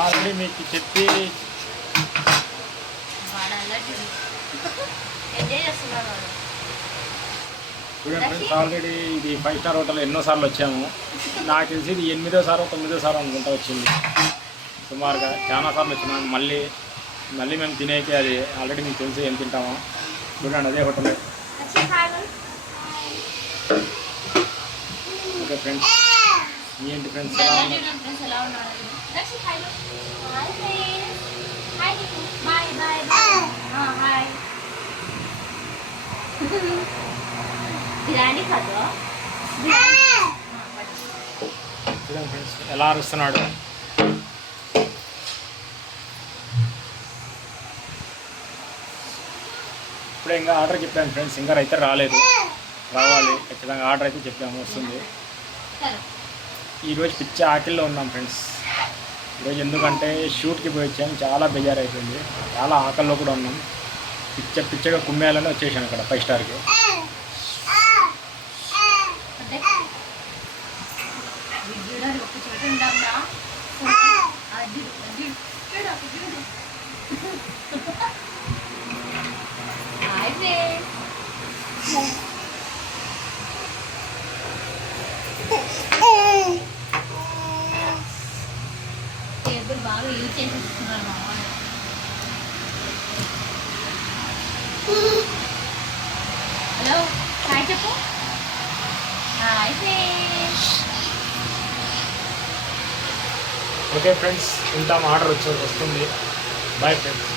Already మీకు చెప్పి. Already ఇది ఫైవ్ స్టార్ హోటల్ ఎన్నోసార్లు వచ్చాము. నాకు తెలిసి ఇది ఎనిమిదో సార్ తొమ్మిదో సార్ అనుకుంటా వచ్చింది. సుమారుగా చాలా సార్లు వచ్చినాం. మళ్ళీ మళ్ళీ మేము తినేకి అది ఆల్రెడీ మీకు తెలిసి ఏం తింటామో. చూడండి అదే హోటల్ ఫ్రెండ్స్ ఏంటి ఫ్రెండ్స్ ఎలా ఉన్నారు? ఫ్రెండ్స్ ఎలా ఉన్నారు? Hi hi friends hi bye bye bye hi biryani కాదు చూడండి ఫ్రెండ్స్ ఎలా అరుస్తున్నాడు? ఇప్పుడే ఇంకా ఆర్డర్ చెప్పాను ఫ్రెండ్స్ ఇంకా అయితే రాలేదు. రావాలి. ఖచ్చితంగా ఆర్డర్ అయితే చెప్పాము వస్తుంది. ఈరోజు పిచ్చి ఆకలిలో ఉన్నాం ఫ్రెండ్స్. ఈరోజు ఎందుకంటే షూట్కి పోయి వచ్చాము చాలా బెజార్ అయిపోయింది చాలా ఆకల్లో కూడా ఉన్నాం. పిచ్చ పిచ్చగా కుమ్మేయాలని వచ్చేసాను అక్కడ ఫైవ్ స్టార్కి. అంటే చూడండి ఒక చోట ఉండాలా అది అది చూడు అక్కడ చూడు హాయ్ ఫ్రెండ్స్ టేబుల్ బాగా యూజ్ చేసి ఇస్తున్నారు మా వాళ్ళు హలో హాయ్ చెప్పు. హాయ్ ఓకే ఫ్రెండ్స్ ఉంటాం ఆర్డర్ వచ్చి వస్తుంది. Bye friends